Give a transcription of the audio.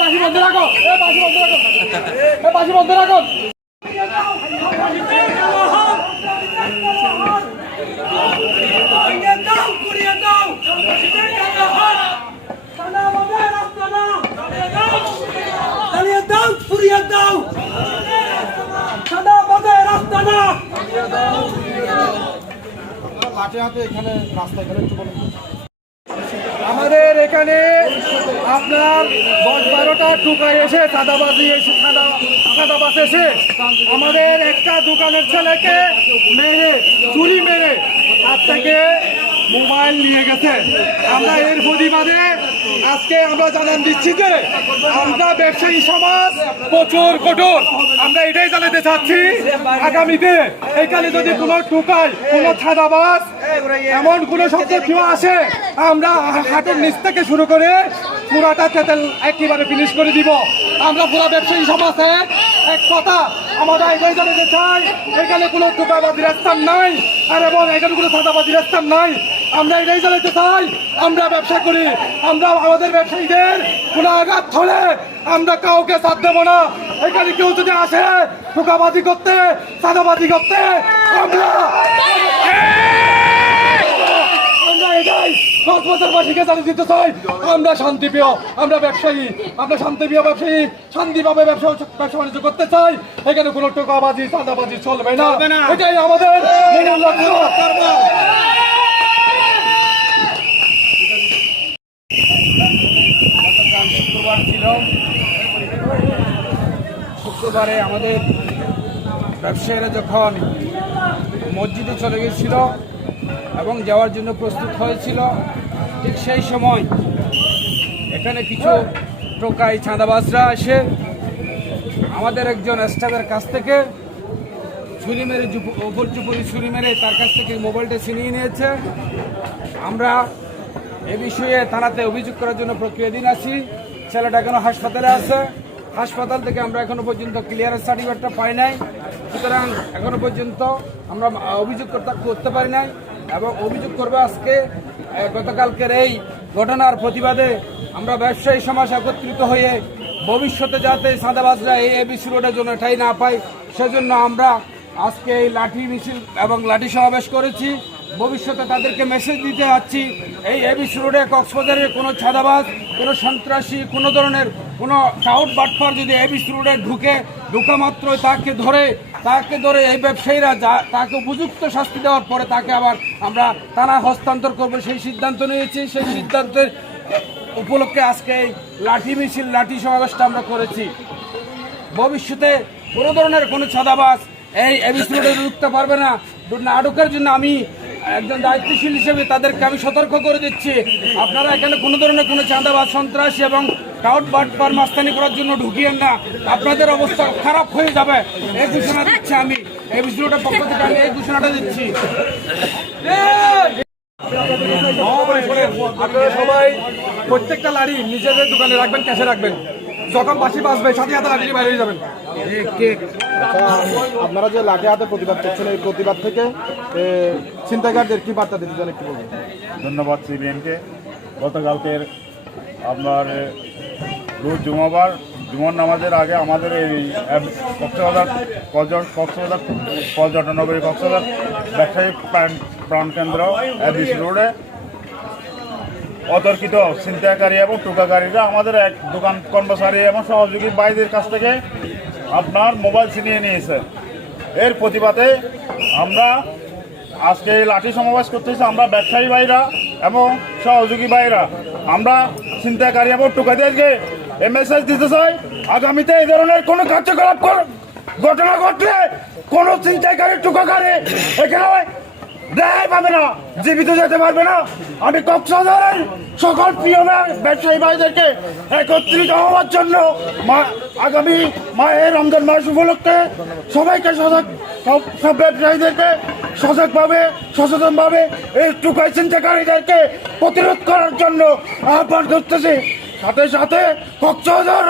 পাশি বন্ধ রাখো এই পাশি বন্ধ রাখো। এই পাশি বন্ধ রাখো। দাও! রাস্তা এখানে আমাদের এখানে আপনার দশ বারোটা ঢুকাই এসে সাদাবাজি এসে, সাদা সাদাবাস এসে আমাদের একটা দোকানের ছেলেকে মেরে চুরি মেরে তার থেকে মোবাইল নিয়ে গেছে। আমরা এর প্রতিবাদে আজকে আমরা জানান দিচ্ছি যে আমরা ব্যবসায়ী সমাজ প্রচুর কঠোর। আমরা এটাই জানাতে চাচ্ছি, আগামীতে এখানে যদি কোনো ঢুকায়, কোনো ছাদাবাস এমন কোনো শব্দ কেউ আসে, আমরা হাটের নিচ থেকে শুরু করে পুরাটা তেতেল একেবারে ফিনিশ করে দিব। আমরা পুরা ব্যবসায়ী সমাজে এক কথা, আমরা এটাই জানাতে চাই, এখানে কোনো টোকাবাজির স্থান নাই, আর এবং এখানে কোনো সাদাবাজির স্থান নাই। আমরা এটাই জানাতে চাই। আমরা ব্যবসা করি। আমরা আমাদের ব্যবসায়ীদের কোনো আঘাত হলে আমরা কাউকে সাথ দেবো না। এখানে কেউ যদি আসে টোকাবাজি করতে সাদাবাজি করতে আমরা আমরা এটাই কক্সবাজারবাসীকে জানিয়ে দিতে চাই। আমরা শান্তিপ্রিয় আমরা ব্যবসায়ী আমরা শান্তিপ্রিয় ব্যবসায়ী শান্তিভাবে ব্যবসা ব্যবসা বাণিজ্য করতে চাই। এখানে কোনো টোকাবাজি চাঁদাবাজি চলবে না। এটাই আমাদের শুক্রবার ছিল। শুক্রবারে আমাদের ব্যবসায়ীরা যখন মসজিদে চলে গেছিল এবং যাওয়ার জন্য প্রস্তুত হয়েছিল, ঠিক সেই সময় এখানে কিছু টোকাই চাঁদাবাজরা এসে আমাদের একজন স্টাফের কাছ থেকে ছুরি মেরে, উপর চুপুরি ছুরি মেরে তার কাছ থেকে মোবাইলটা ছিনিয়ে নিয়েছে। আমরা এ বিষয়ে থানাতে অভিযোগ করার জন্য প্রক্রিয়াধীন আছি। ছেলেটা এখনও হাসপাতালে আছে। হাসপাতাল থেকে আমরা এখনও পর্যন্ত ক্লিয়ারেন্স সার্টিফিকেটটা পাই নাই। সুতরাং এখনও পর্যন্ত আমরা অভিযোগ করতে পারি নাই এবং অভিযোগ করবে আজকে গতকালকের এই ঘটনার প্রতিবাদে আমরা ব্যবসায়ী সমাজ একত্রিত হয়ে ভবিষ্যতে যাতে সাদাবাজরা এই এবিসি রোডের জন্য ঠাই না পায়, সেজন্য আমরা আজকে এই লাঠি মিছিল এবং লাঠি সমাবেশ করেছি। ভবিষ্যতে তাদেরকে মেসেজ দিতে যাচ্ছি। এই এবিসি রোডে কক্সবাজারের কোনো ছাদাবাজ, কোনো সন্ত্রাসী, কোনো ধরনের কোনো টাউট বাটফার যদি এবিসি রোডে ঢুকে ঢুকা মাত্র তাকে ধরে তাকে ধরে এই ব্যবসায়ীরা যা, তাকে উপযুক্ত শাস্তি দেওয়ার পরে তাকে আবার আমরা থানা হস্তান্তর করব। সেই সিদ্ধান্ত নিয়েছি। সেই সিদ্ধান্তের উপলক্ষে আজকে এই লাঠি মিছিল, লাঠি সমাবেশটা আমরা করেছি। ভবিষ্যতে কোনো ধরনের কোনো ছাদাবাস এই এবিসি রোডে ঢুকতে পারবে না। না ঢোকার জন্য আমি একজন দায়িত্বশীল হিসেবে তাদেরকে আমি সতর্ক করে দিচ্ছি। আপনারা এখানে কোনো ধরনের কোনো চাঁদাবাজ, সন্ত্রাসী এবং টাউট বাট পার মাস্তানি করার জন্য ঢুকিয়েন না। আপনাদের অবস্থা খারাপ হয়ে যাবে। এই ঘোষণা দিচ্ছি আমি। এই রোডের পক্ষ থেকে আমি এই ঘোষণাটা দিচ্ছি। আপনারা সবাই প্রত্যেকটা লাড়ি নিজেদের দোকানে রাখবেন, ক্যাশে রাখবেন। যখন বাসি সাথে সাথে লাঠি বাইরে হয়ে যাবেন আপনারা যে লাঠি হাতে প্রতিবাদ করছেন এই প্রতিবাদ থেকে ছিনতাইকারদের কি বার্তা দিতে চান একটু বলুন। ধন্যবাদ সিবিএনকে গতকালকের আপনার রোজ জুমাবার জুমার নামাজের আগে আমাদের এই কক্সবাজার কক্সবাজার পর্যটন নগরী কক্সবাজার ব্যবসায়ী প্রাণ প্রাণকেন্দ্র এবিস রোডে অতর্কিত ছিনতাইকারী এবং টোকাকারীরা আমাদের এক দোকান কর্মচারী এবং সহযোগী বাইদের কাছ থেকে আপনার মোবাইল ছিনিয়ে নিয়েছে। এর প্রতিবাদে আমরা আজকে লাঠি সমাবেশ করতেছি। আমরা ব্যবসায়ী ভাইরা এবং সহযোগী ভাইরা, আমরা ছিনতাইকারী এবং টোকাদেরকে মেসেজ দিতে চাই। আগামীতে এই ধরনের কোনো কার্যকলাপ কর- ঘটনা ঘটলে কোনো ছিনতাইকারী, টোকাকারী এখানে রেহাই পাবে না, জীবিত যেতে পারবে না। আমি কক্সবাজারের সকল প্রিয় ব্যা- ব্যবসায়ী ভাইদেরকে একত্রিত হওয়ার জন্য আগামী মায়ের রমজান মাস উপলক্ষে সবাইকে সজাগ, সব ব্যবসায়ীদেরকে সজাগভাবে, সচেতনভাবে এই টুকাই চিন্তাকারীদেরকে প্রতিরোধ করার জন্য আহ্বান করতেছি। সাথে সাথে কক্সবাজার